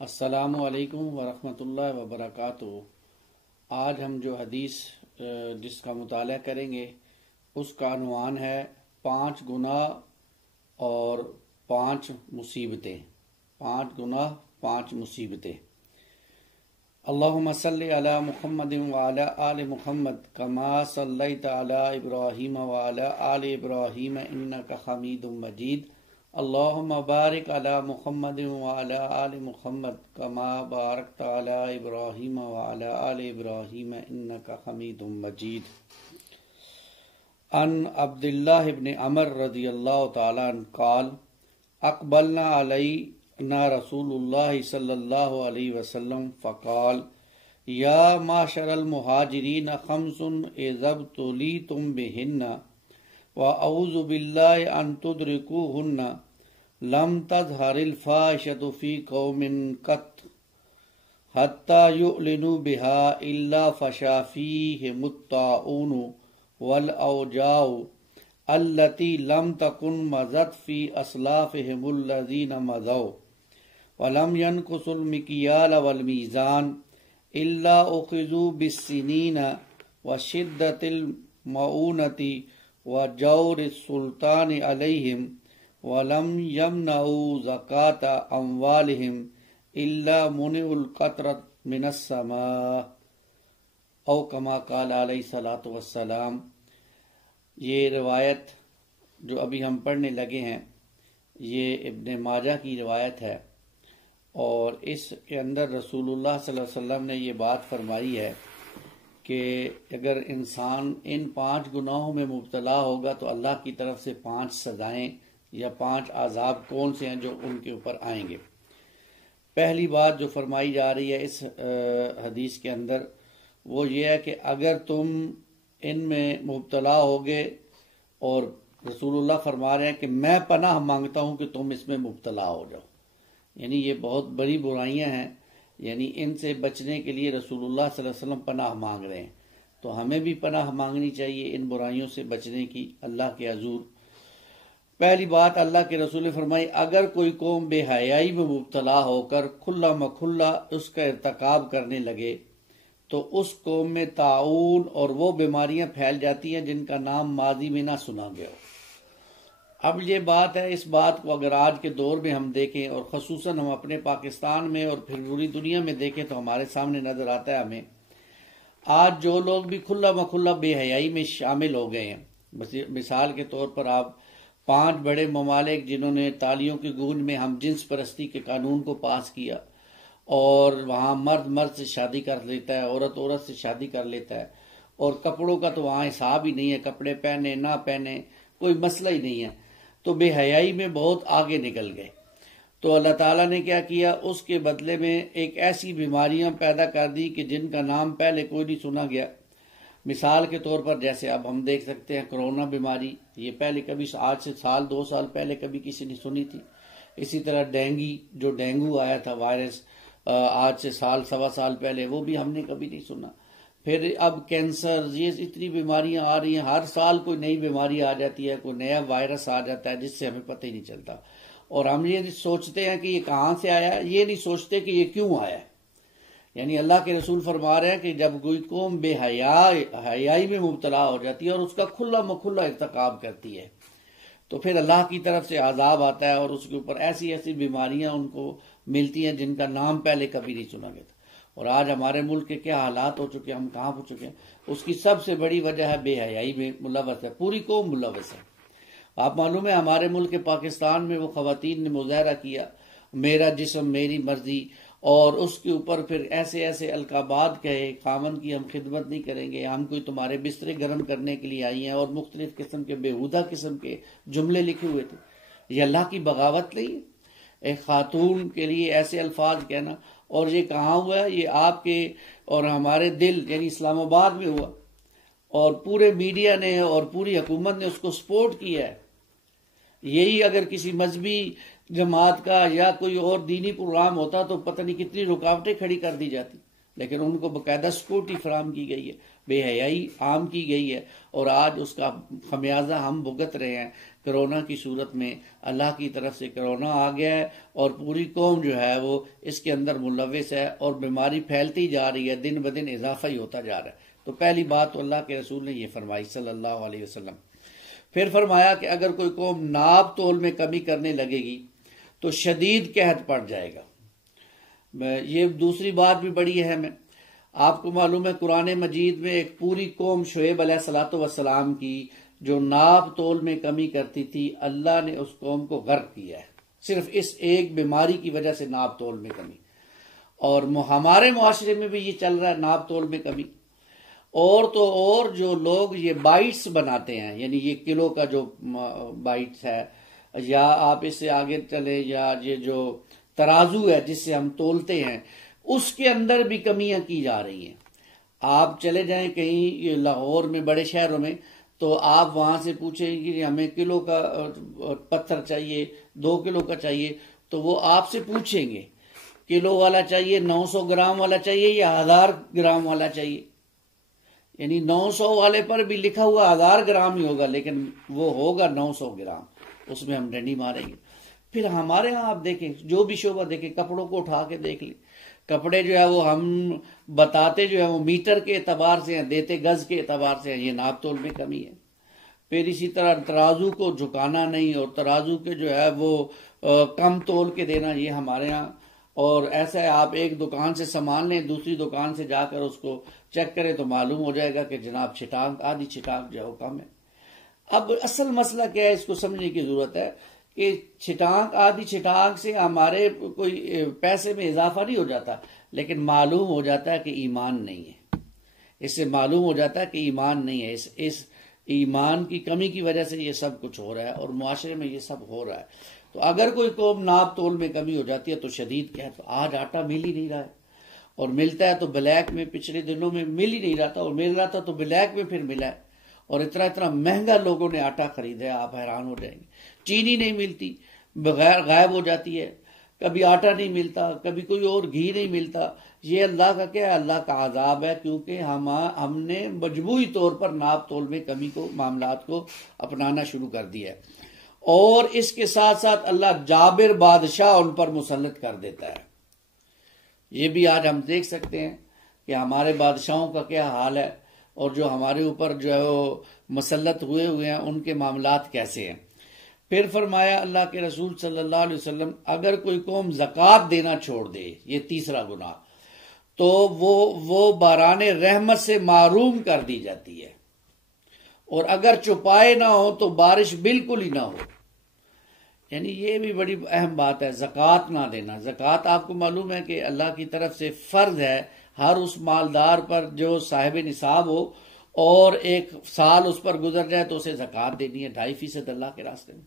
अस्सलामु अलैकुम वरहमतुल्लाहि वबरकातुहू। आज हम जो हदीस जिसका मुताला करेंगे उसका अनवान है 5 गुनाह और 5 मुसीबतें। 5 गुनाह 5 मुसीबतें। अल्लाहुम्मा सल्लि अला मुहम्मदिन व अला आलि मुहम्मद कमा सल्लैता अला इब्राहीम व अला आलि इब्राहीम इन्नका हमीदुम मजीद। अल्लाहुम्मा बारिक अला मुहम्मदिन व अला आलि मुहम्मद कमा बारकता अला इब्राहीम व अला आलि इब्राहीम इन्नका हमीदुम मजीद। अन अब्दुल्लाह इब्न अमर रज़ियल्लाहु तआला अन्हु क़ाल अक़बलना अलैना रसूलुल्लाह सल्लल्लाहु अलैहि वसल्लम फ़क़ाल या माशरल मुहाजिरीन खम्सुन इज़ब्तुलीतुम बिहिन्ना व अऊज़ु बिल्लाहि अन तुदरिकूहुन्ना लम तज़हरिल फ़ाहिशतु फ़ी क़ौमिन क़त हत्ता युअलिनु बिहा इल्ला फ़शा फ़ीहिमुत ताऊनु वल औजाउ अल्लती लम तकुन मज़त फ़ी अस्लाफ़िहिमुल्लज़ीना मज़ौ वलम यनकुसुल मिकियाल वल मीज़ान इल्ला उख़िज़ू बिस्सिनीना व शिद्दतिल मऊनती व जौर सुल्तान अलैहिम वलम यमनऊ ज़कात अम्वालिहिम इल्ला मुनिउल क़तरत मिनस समा औ कमा क़ाल अलैहि सलातु वस्सलाम। ये रिवायत जो अभी हम पढ़ने लगे हैं ये इब्न माजा की रिवायत है और इसके अंदर रसूलुल्लाह सल्लल्लाहु अलैहि वसल्लम ने ये बात फरमाई है कि अगर इंसान इन 5 गुनाहों में मुब्तला होगा तो अल्लाह की तरफ से 5 सजाएं या 5 आज़ाब कौन से हैं जो उनके ऊपर आएंगे। पहली बात जो फरमाई जा रही है इस हदीस के अंदर वो ये है कि अगर तुम इनमें मुब्तला होगे और रसूलुल्लाह फरमा रहे हैं कि मैं पनाह मांगता हूं कि तुम इसमें मुब्तला हो जाओ, यानी ये बहुत बड़ी बुराइयां हैं, यानी इनसे बचने के लिए रसूलुल्लाह सल्लल्लाहु अलैहि वसल्लम पनाह मांग रहे हैं। तो हमें भी पनाह मांगनी चाहिए इन बुराइयों से बचने की अल्लाह के हजूर। पहली बात अल्लाह के रसूल ने फरमाई अगर कोई कौम बेहयाई में मुब्तला होकर खुल्ला मखुल्ला उसका इर्तकाब करने लगे तो उस कौम में ताऊन और वो बीमारियां फैल जाती हैं जिनका नाम माजी में ना सुना गया हो। अब ये बात है, इस बात को अगर आज के दौर में हम देखें और खसूसन हम अपने पाकिस्तान में और फिर पूरी दुनिया में देखें तो हमारे सामने नजर आता है हमें आज जो लोग भी खुल्ला मखुल्ला बेहयाई में शामिल हो गए हैं। मिसाल के तौर पर आप 5 बड़े ममालिक जिन्होंने तालियों की गूंज में हम जिन्स परस्ती के कानून को पास किया और वहां मर्द मर्द से शादी कर लेता है, औरत औरत से शादी कर लेता है और कपड़ों का तो वहां हिसाब ही नहीं है, कपड़े पहने ना पहने कोई मसला ही नहीं है, तो बेहयाई में बहुत आगे निकल गए। तो अल्लाह ताला ने क्या किया, उसके बदले में एक ऐसी बीमारियां पैदा कर दी कि जिनका नाम पहले कोई नहीं सुना गया। मिसाल के तौर पर जैसे अब हम देख सकते हैं कोरोना बीमारी, ये पहले कभी आज से साल 2 साल पहले कभी किसी ने सुनी थी। इसी तरह डेंगू आया था वायरस आज से साल सवा साल पहले, वो भी हमने कभी नहीं सुना। फिर अब कैंसर, ये इतनी बीमारियां आ रही हैं, हर साल कोई नई बीमारी आ जाती है, कोई नया वायरस आ जाता है जिससे हमें पता ही नहीं चलता। और हम ये सोचते हैं कि ये कहां से आया, ये नहीं सोचते कि ये क्यों आया। यानी अल्लाह के रसूल फरमा रहे हैं कि जब कोई कौम बेहयाई में मुब्तला हो जाती है और उसका खुला मखुल्ला इर्तकाब करती है तो फिर अल्लाह की तरफ से आजाब आता है और उसके ऊपर ऐसी ऐसी बीमारियां उनको मिलती हैं जिनका नाम पहले कभी नहीं सुना गया था। और आज हमारे मुल्क के क्या हालात हो चुके हैं, हम कहां पहुंच चुके हैं, उसकी सबसे बड़ी वजह है बेहयाई में मुलव्वस है, पूरी कौम मुलव्वस है। आप मालूम है हमारे मुल्क के पाकिस्तान में वो खवातीन ने मुजाहरा किया, मेरा जिस्म मेरी मर्जी, और उसके ऊपर फिर ऐसे ऐसे अलकाबाद कहे, खामन की हम खिदमत नहीं करेंगे, हम कोई तुम्हारे बिस्तरे गर्म करने के लिए आई हैं, और मुख्तलिफ किस्म के बेहुदा किस्म के जुमले लिखे हुए थे। ये अल्लाह की बगावत नहीं है एक खातून के लिए ऐसे अल्फाज कहना। और ये कहाँ हुआ है? ये आपके और हमारे दिल यानी इस्लामाबाद में हुआ, और पूरे मीडिया ने और पूरी हुकूमत ने उसको सपोर्ट किया है। यही अगर किसी मजहबी जमात का या कोई और दीनी प्रोग्राम होता तो पता नहीं कितनी रुकावटें खड़ी कर दी जाती, लेकिन उनको बाकायदा सिक्योरिटी फराम की गई है, बेहयाई आम की गई है, और आज उसका खमियाजा हम भुगत रहे हैं। कोरोना की सूरत में अल्लाह की तरफ से कोरोना आ गया है और पूरी कौम जो है वो इसके अंदर मुलविस है, और बीमारी फैलती जा रही है, दिन ब दिन इजाफा ही होता जा रहा है। तो पहली बात तो अल्लाह के रसूल ने ये फरमाई सल्लल्लाहु अलैहि वसल्लम। फिर फरमाया कि अगर कोई कौम नाप तोल में कमी करने लगेगी तो शदीद कहत पड़ जाएगा। ये दूसरी बात भी बड़ी अहम है। आपको मालूम है कुरान मजीद में एक पूरी कौम शुएब अलैहिस्सलातु वस्सलाम की जो नाप तोल में कमी करती थी, अल्लाह ने उस कौम को गर्क किया है सिर्फ इस एक बीमारी की वजह से, नाप तोल में कमी। और हमारे मुआशरे में भी ये चल रहा है नाप तोल में कमी। और तो और जो लोग ये बाइट्स बनाते हैं, यानी ये किलो का जो बाइट्स है, या आप इससे आगे चले, या ये जो तराजू है जिससे हम तोलते हैं, उसके अंदर भी कमियां की जा रही हैं। आप चले जाएं कहीं लाहौर में, बड़े शहरों में, तो आप वहां से पूछें कि हमें किलो का पत्थर चाहिए, 2 किलो का चाहिए, तो वो आपसे पूछेंगे किलो वाला चाहिए, 900 ग्राम वाला चाहिए, या 1000 ग्राम वाला चाहिए। यानी 900 वाले पर भी लिखा हुआ 1000 ग्राम ही होगा, लेकिन वो होगा 900 ग्राम, उसमें हम डंडी मारेंगे। फिर हमारे यहाँ आप देखें, जो भी शोभा देखें, कपड़ों को उठा के देख लें, कपड़े जो है वो हम बताते जो है वो मीटर के एतबार से हैं, देते गज के एतबार से हैं। ये नाप तोल में कमी है। फिर इसी तरह तराजू को झुकाना नहीं, और तराजू के जो है वो कम तोल के देना, ये हमारे यहाँ। और ऐसा है, आप एक दुकान से सामान लें, दूसरी दुकान से जाकर उसको चेक करें तो मालूम हो जाएगा कि जनाब छिटाक, आधी छिटाक जो है वो कम है। अब असल मसला क्या है, इसको समझने की जरूरत है कि छिटाक, आधी छिटाक से हमारे कोई पैसे में इजाफा नहीं हो जाता, लेकिन मालूम हो जाता है कि ईमान नहीं है। इससे मालूम हो जाता है कि ईमान नहीं है। इस ईमान की कमी की वजह से ये सब कुछ हो रहा है, और मुआशरे में ये सब हो रहा है। तो अगर कोई कौम नाप तोल में कमी हो जाती है तो शदीद क्या है, तो आज आटा मिल ही नहीं रहा है, और मिलता है तो ब्लैक में, पिछले दिनों में मिल ही नहीं रहा था, और मिल रहा था तो ब्लैक में फिर मिला है, और इतना इतना महंगा लोगों ने आटा खरीदा है, आप हैरान हो जाएंगे। चीनी नहीं मिलती, बगैर गायब हो जाती है, कभी आटा नहीं मिलता, कभी कोई और घी नहीं मिलता। ये अल्लाह का क्या है? अल्लाह का अजाब है, क्योंकि हमने मजबूरी तौर पर नाप तोल में कमी को, मामलात को अपनाना शुरू कर दिया है। और इसके साथ साथ अल्लाह जाबिर बादशाह उन पर मुसल्लत कर देता है। ये भी आज हम देख सकते हैं कि हमारे बादशाहों का क्या हाल है, और जो हमारे ऊपर जो है वो मुसल्लत हुए हैं उनके मामलात कैसे हैं। फिर फरमाया अल्लाह के रसूल सल्लल्लाहु अलैहि वसल्लम, अगर कोई कौम ज़कात देना छोड़ दे, ये तीसरा गुनाह, तो वो बाराने रहमत से मारूम कर दी जाती है, और अगर चुपाए ना हो तो बारिश बिल्कुल ही ना हो। यानी ये भी बड़ी अहम बात है, ज़कात ना देना। ज़कात आपको मालूम है कि अल्लाह की तरफ से फर्ज है हर उस मालदार पर जो साहिब निसाब हो, और एक साल उस पर गुजर जाए तो उसे ज़कात देनी है, 2.5% अल्लाह के रास्ते में।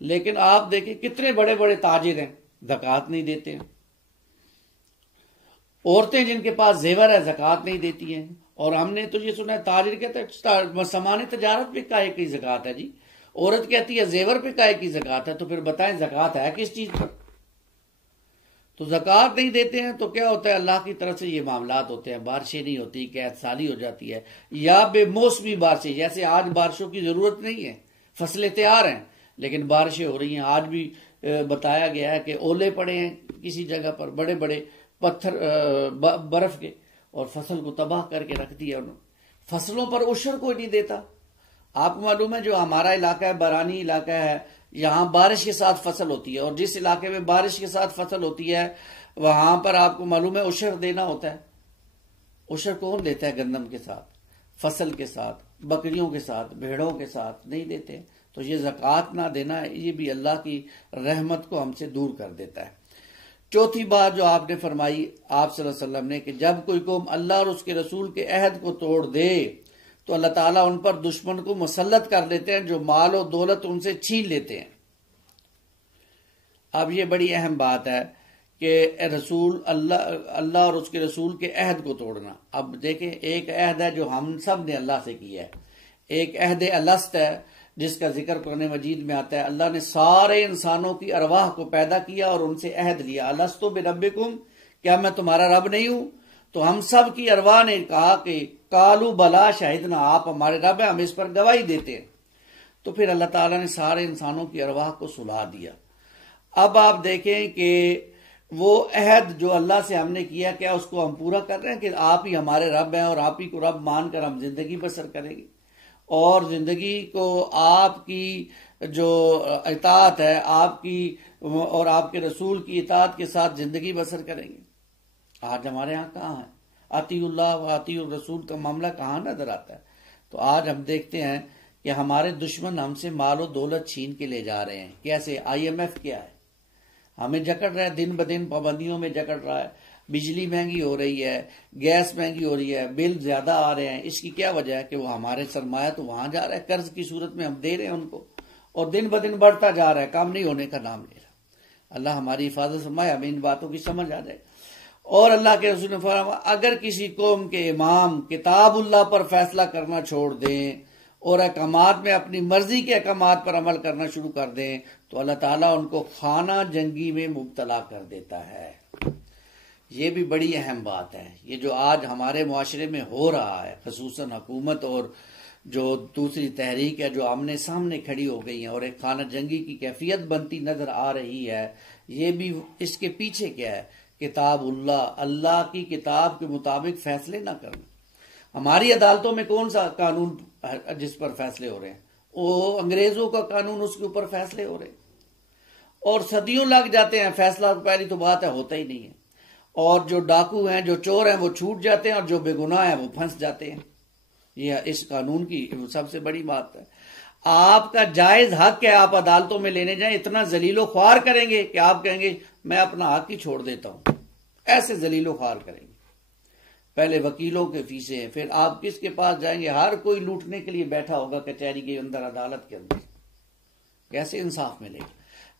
लेकिन आप देखें कितने बड़े बड़े ताजिर हैं, ज़कात नहीं देते हैं। औरतें जिनके पास जेवर है ज़कात नहीं देती हैं। और हमने तो ये सुना है, ताजिर कहते हैं सामान तजारत पे काहे की ज़कात है जी, औरत कहती है जेवर पे काहे की ज़कात है। तो फिर बताएं ज़कात है किस चीज पर? तो ज़कात नहीं देते हैं तो क्या होता है, अल्लाह की तरफ से ये मामलात होते हैं, बारिशें नहीं होती, कैद साली हो जाती है, या बेमौसमी बारिशें। जैसे आज बारिशों की जरूरत नहीं है, फसलें तैयार हैं, लेकिन बारिशें हो रही हैं। आज भी बताया गया है कि ओले पड़े हैं किसी जगह पर, बड़े बड़े पत्थर बर्फ के, और फसल को तबाह करके रख दिया उन्होंने। फसलों पर उशर कोई नहीं देता। आपको मालूम है जो हमारा इलाका है, बरानी इलाका है, यहां बारिश के साथ फसल होती है, और जिस इलाके में बारिश के साथ फसल होती है वहां पर आपको मालूम है उशर देना होता है। उशर कौन देता है? गंदम के साथ, फसल के साथ, बकरियों के साथ, भेड़ों के साथ नहीं देते। तो ये ज़कात ना देना, ये भी अल्लाह की रहमत को हमसे दूर कर देता है। चौथी बात जो आपने फरमाई आप सल्लल्लाहु अलैहि वसल्लम ने कि जब कोई कौम अल्लाह और उसके रसूल के अहद को तोड़ दे तो अल्लाह ताला उन पर दुश्मन को मुसल्लत कर देते हैं जो माल और दौलत उनसे छीन लेते हैं। अब ये बड़ी अहम बात है कि रसूल अल्लाह और उसके रसूल के अहद को तोड़ना। अब देखें, एक अहद है जो हम सब ने अल्लाह से किया है, एक अहद अलस्त है जिसका जिक्र कुरान मजीद में आता है। अल्लाह ने सारे इंसानों की अरवाह को पैदा किया और उनसे अहद लिया, अलस्तु बिरब्बिकुम, क्या मैं तुम्हारा रब नहीं हूं? तो हम सब की अरवाह ने कहा कि कालू बला शाहिदना, आप हमारे रब हैं, हम इस पर गवाही देते हैं। तो फिर अल्लाह ताला ने सारे इंसानों की अरवाह को सुला दिया। अब आप देखें कि वो अहद जो अल्लाह से हमने किया, क्या उसको हम पूरा कर रहे हैं कि आप ही हमारे रब हैं और आप ही को रब मानकर हम जिंदगी बसर करेंगे और जिंदगी को आपकी जो इताअत है आपकी और आपके रसूल की इताअत के साथ जिंदगी बसर करेंगे। आज हमारे यहाँ कहाँ है अतीउल्लाह व अतीउर रसूल का मामला, कहाँ नजर आता है? तो आज हम देखते हैं कि हमारे दुश्मन हमसे मालो दौलत छीन के ले जा रहे हैं। कैसे? IMF क्या है, हमें जकड़ रहा है, दिन ब दिन पाबंदियों में जकड़ रहा है, बिजली महंगी हो रही है, गैस महंगी हो रही है, बिल ज्यादा आ रहे हैं। इसकी क्या वजह है कि वो हमारे सरमाया तो वहां जा रहा है, कर्ज की सूरत में हम दे रहे हैं उनको और दिन ब दिन बढ़ता जा रहा है, काम नहीं होने का नाम ले रहा। अल्लाह हमारी हिफाजत फरमाए, हमें इन बातों की समझ आ जाए। और अल्लाह के रसूल ने फरमाया अगर किसी कौम के इमाम किताबुल्लाह पर फैसला करना छोड़ दें और अहकामात में अपनी मर्जी के अहकामात पर अमल करना शुरू कर दें तो अल्लाह ताला उनको खाना जंगी में मुब्तला कर देता है। ये भी बड़ी अहम बात है। ये जो आज हमारे मुआशरे में हो रहा है, खसूसन हुकूमत और जो दूसरी तहरीक है जो आमने सामने खड़ी हो गई है और एक खाना जंगी की कैफियत बनती नजर आ रही है, ये भी इसके पीछे क्या है? किताबुल्लाह, अल्लाह की किताब के मुताबिक फैसले ना करना। हमारी अदालतों में कौन सा कानून जिस पर फैसले हो रहे हैं? वो अंग्रेजों का कानून, उसके ऊपर फैसले हो रहे हैं और सदियों लग जाते हैं, फैसला पहली तो बात है होता ही नहीं है। और जो डाकू हैं, जो चोर हैं, वो छूट जाते हैं और जो बेगुनाह हैं वो फंस जाते हैं। ये इस कानून की सबसे बड़ी बात है। आपका जायज हक है, आप अदालतों में लेने जाएं, इतना जलीलो ख्वार करेंगे कि आप कहेंगे मैं अपना हक ही छोड़ देता हूं, ऐसे जलीलो ख्वार करेंगे। पहले वकीलों के फीसें, फिर आप किसके पास जाएंगे? हर कोई लूटने के लिए बैठा होगा कचहरी के अंदर, अदालत के अंदर। कैसे इंसाफ मिलेगा?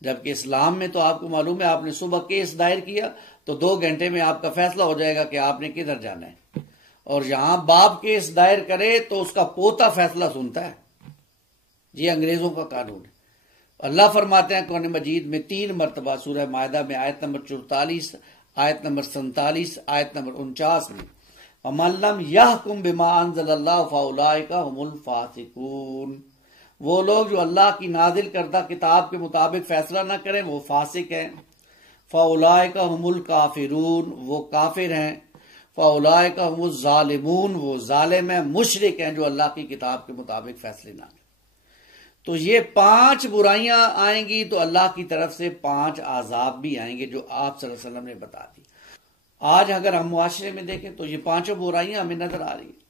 जबकि इस्लाम में तो आपको मालूम है, आपने सुबह केस दायर किया तो 2 घंटे में आपका फैसला हो जाएगा कि आपने किधर जाना है। और यहां बाप केस दायर करे तो उसका पोता फैसला सुनता है। ये अंग्रेजों का कानून है। अल्लाह फरमाते हैं कुरान मजीद में 3 मरतबा सूरह मायदा में आयत नंबर 44, आयत नंबर 47, आयत नंबर 49 में, अमल्लम यहकुम बिमा अंज़लल्लाहु फउलाइका हुमुल फासिकून, वो लोग जो अल्लाह की नाजिल करदा किताब के मुताबिक फैसला न करें वो फासिक हैं। फउलाइका हुमुल काफिरून, वो काफिर हैं। फउलाइका हुमुल जालिमून, वो जालिम हैं, मुशरिक हैं जो अल्लाह की किताब के मुताबिक फैसले ना करें। तो ये 5 बुराइयां आएंगी तो अल्लाह की तरफ से 5 आजाब भी आएंगे जो आप सल्लल्लाहु अलैहि वसल्लम ने बता दी। आज अगर हम मुआशरे में देखें तो ये 5 बुराइयां हमें नजर आ रही है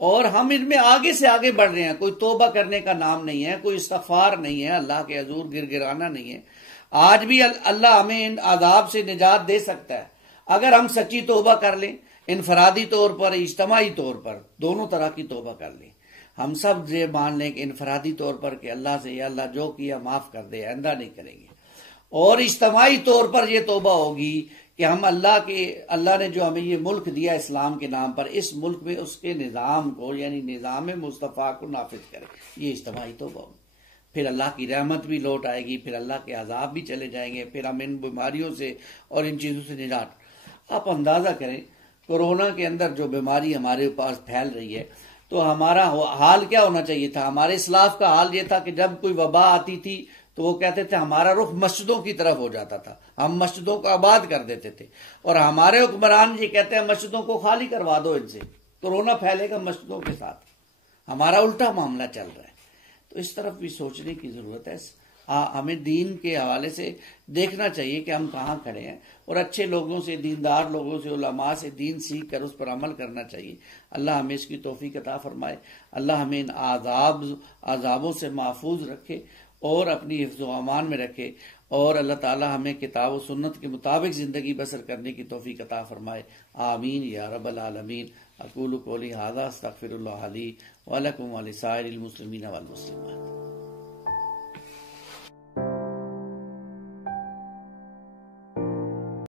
और हम इनमें आगे से आगे बढ़ रहे हैं। कोई तौबा करने का नाम नहीं है, कोई इस्तगफार नहीं है, अल्लाह के हजूर गिरगिराना नहीं है। आज भी अल्लाह हमें इन आजाब से निजात दे सकता है अगर हम सच्ची तौबा कर लें, इनफरादी तौर पर, इज्तमाई तौर पर, दोनों तरह की तौबा कर लें। हम सब ये मान लें कि इनफरादी तौर पर कि अल्लाह से या अल्लाह जो किया माफ कर दे, आइंदा नहीं करेंगे। और इज्तमाई तौर पर यह तौबा होगी कि हम अल्लाह ने जो हमें ये मुल्क दिया इस्लाम के नाम पर, इस मुल्क में उसके निज़ाम को यानी निज़ाम मुस्तफ़ा को नाफिज करें। ये इज्तमाई तौबा होगी। फिर अल्लाह की रहमत भी लौट आएगी, फिर अल्लाह के अजाब भी चले जाएंगे, फिर हम इन बीमारियों से और इन चीज़ों से निजात। आप अंदाज़ा करें कोरोना के अंदर जो बीमारी हमारे पास फैल रही है तो हमारा हाल क्या होना चाहिए था? हमारे इस्लाफ का हाल ये था कि जब कोई वबा आती थी तो वो कहते थे हमारा रुख मस्जिदों की तरफ हो जाता था, हम मस्जिदों को आबाद कर देते थे। और हमारे हुक्मरान जी कहते हैं मस्जिदों को खाली करवा दो, इनसे कोरोना फैलेगा मस्जिदों के साथ। हमारा उल्टा मामला चल रहा है। तो इस तरफ भी सोचने की जरूरत है। हमें दीन के हवाले से देखना चाहिए कि हम कहाँ खड़े हैं और अच्छे लोगों से, दीनदार लोगों से, उलमा से दीन सीख कर उस पर अमल करना चाहिए। अल्लाह हमें इसकी तौफीक अता फरमाए। अल्लाह हमें इन आजाबों से महफूज रखे और अपनी हिफ्ज़ व अमान में रखे और अल्लाह ताला हमें किताब व सुन्नत के मुताबिक ज़िंदगी बसर करने की तौफीक अता फरमाए। आमीन या रब्बल आलमीन। अक़ूलु क़ौली हाज़ा अस्तग़फ़िरुल्लाह ली व लकुम व लिसाइरिल मुस्लिमीन वल मुस्लिमात।